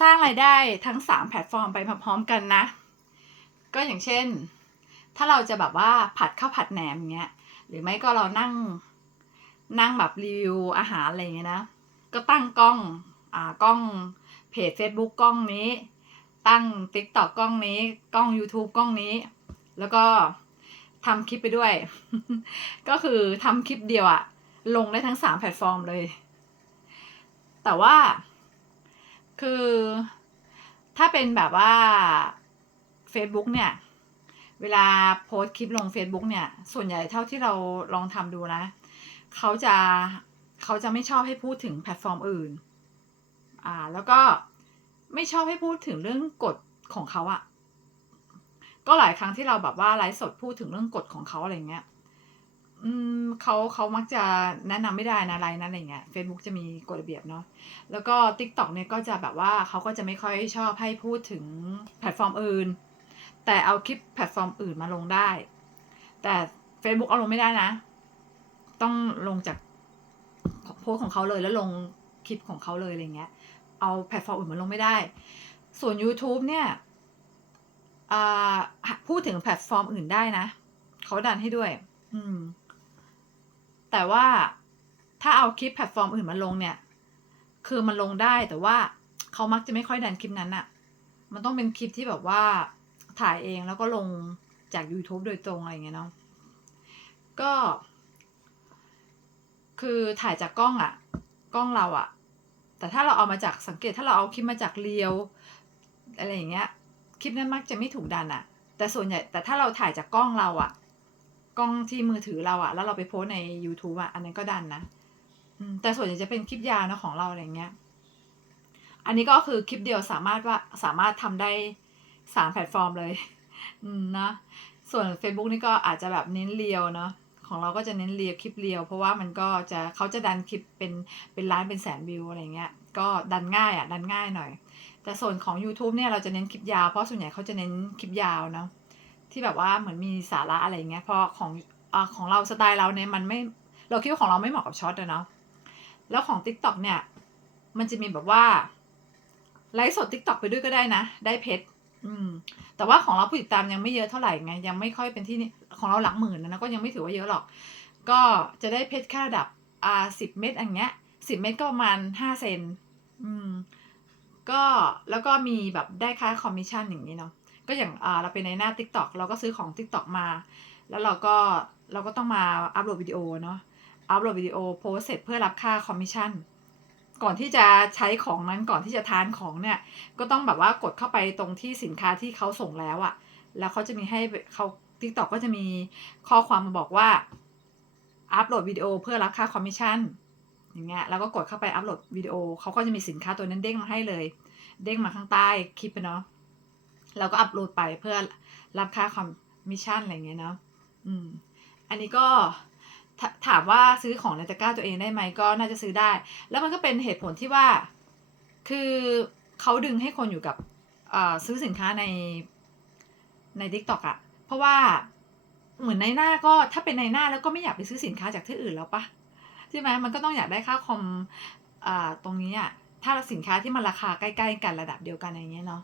สร้างรายได้ทั้งสามแพลตฟอร์มไปพร้อมๆกันนะ ก็อย่างเช่น ถ้าเราจะแบบว่าผัดข้าวผัดแหนมอย่างเงี้ย หรือไม่ก็เรานั่งนั่งแบบรีวิวอาหารอะไรอย่างเงี้ยนะ ก็ตั้งกล้องอ่ากล้องเพจ Facebook กล้องนี้ ตั้ง TikTok กล้องนี้ กล้อง YouTube กล้องนี้ แล้วก็ทำคลิปไปด้วย ก็คือทำคลิปเดียวอะลงได้ทั้งสามแพลตฟอร์มเลย แต่ว่า คือ ถ้าเป็นแบบว่า Facebook เนี่ย เวลาโพสคลิปลง Facebook เนี่ย ส่วนใหญ่เท่าที่เราลองทำดูนะ เขาจะเขาจะไม่ชอบให้พูดถึงแพลตฟอร์มอื่น อ่า แล้วก็ไม่ชอบให้พูดถึงเรื่องกฎของเขาอะก็หลายครั้งที่เราแบบว่าไลฟ์สดพูดถึงเรื่องกฎของเขาอะไรเงี้ย อืมเขาเขามักจะแนะนำไม่ได้นะไลน์นั้นอะไรเงี้ย Facebook จะมีกฎระเบียบเนาะแล้วก็ TikTok เนี่ยก็จะแบบว่าเขาก็จะไม่ค่อยชอบให้พูดถึงแพลตฟอร์มอื่น แต่เอาคลิปแพลตฟอร์มอื่นมาลงได้ แต่ Facebook เอาลงไม่ได้นะ ต้องลงจากโพสของเขาเลยแล้วลงคลิปของเขาเลยอะไรเงี้ย เอาแพลตฟอร์มอื่นมาลงไม่ได้ ส่วน YouTube เนี่ยพูดถึงแพลตฟอร์มอื่นได้นะเขาดันให้ด้วย อืม แต่ว่าถ้าเอาคลิปแพลตฟอร์มอื่นมาลงเนี่ย คือมันลงได้แต่ว่าเขามักจะไม่ค่อยดันคลิปนั้นอะมันต้องเป็นคลิปที่แบบว่าถ่ายเองแล้วก็ลงจาก YouTube โดยตรงอะไรเงี้ยเนาะ ก็ คือถ่ายจากกล้องอะกล้องเราอะแต่ถ้าเราเอามาจากสังเกตถ้าเราเอาคลิปมาจากเรียวอะไรอย่างเงี้ย คลิปนั้นมักจะไม่ถูกดันอะแต่ส่วนใหญ่แต่ถ้าเราถ่ายจากกล้องเราอะ กล้องที่มือถือเราอะแล้วเราไปโพสใน YouTube อะอันนั้นก็ดันนะแต่ส่วนใหญ่จะเป็นคลิปยาวนะของเราอะไรเงี้ย อันนี้ก็คือคลิปเดียวสามารถว่าสามารถทำได้สามแพลตฟอร์มเลยนะส่วน Facebook นี่ก็อาจจะแบบเน้นเรียวเนาะของเราก็จะเน้นเรียวคลิปเรียวเพราะว่ามันก็จะเขาจะดันคลิปเป็นเป็นล้านเป็นแสนวิวอะไรเงี้ยก็ดันง่ายอะดันง่ายหน่อย แต่ส่วนของ YouTube เนี่ยเราจะเน้นคลิปยาวเพราะส่วนใหญ่เขาจะเน้นคลิปยาวเนาะ ที่แบบว่าเหมือนมีสาระอะไรเงี้ยเพราะของอของเราสไตล์เราเนี่ยมันไม่เราคิดว่าของเราไม่เหมาะกับช็อตอะเนาะแล้วของ TikTok เนี่ย มันจะมีแบบว่าไลฟ์สด TikTok ไปด้วยก็ได้นะ ได้เพชรอืม แต่ว่าของเราผู้ติดตามยังไม่เยอะเท่าไหร่ไงยังไม่ค่อยเป็นที่นี่ของเราหลักหมื่นนะนะก็ยังไม่ถือว่าเยอะหรอก ก็จะได้เพชรแค่ระดับอ่าสิบเม็ดอย่างเงี้ยสิบเม็ดก็ประมาณห้าเซนอืมก็แล้วก็มีแบบได้ค่าคอมมิชชั่นอย่างนี้เนาะ ก็อย่างเราเป็นในหน้า TikTok เราก็ซื้อของ TikTok มา แล้วเราก็เราก็ต้องมาอัปโหลดวิดีโอเนาะอัปโหลดวิดีโอโพสเสร็จเพื่อรับค่าคอมมิชชั่นก่อนที่จะใช้ของนั้นก่อนที่จะทานของเนี่ย ก็ต้องแบบว่ากดเข้าไปตรงที่สินค้าที่เขาส่งแล้วอะแล้วเขาจะมีให้เขา TikTok ก็จะมีข้อความมาบอกว่าอัปโหลดวิดีโอเพื่อรับค่าคอมมิชชั่นอย่างเงี้ยแล้วก็กดเข้าไปอัปโหลดวิดีโอเขาก็จะมีสินค้าตัวนั้นเด้งมาให้เลย เด้งมาข้างใต้คลิปเนาะ เราก็อัปโหลดไปเพื่อรับค่าคอมมิชชั่นอะไรเงี้ยเนาะอืม อันนี้ก็ถามว่าซื้อของในตะกร้าตัวเองได้ไหมก็น่าจะซื้อได้ แล้วมันก็เป็นเหตุผลที่ว่า คือเขาดึงให้คนอยู่กับซื้อสินค้าในใน t ิ k t o k อะเพราะว่าเหมือนในหน้าก็ถ้าเป็นในหน้าแล้วก็ไม่อยากไปซื้อสินค้าจากที่อื่นแล้วปะใช่ไหมมันก็ต้องอยากได้ค่าคอมอตรงนี้อะถ้าสินค้าที่มันราคาใกล้ ๆ กันระดับเดียวกันอย่างเงี้ยเนาะ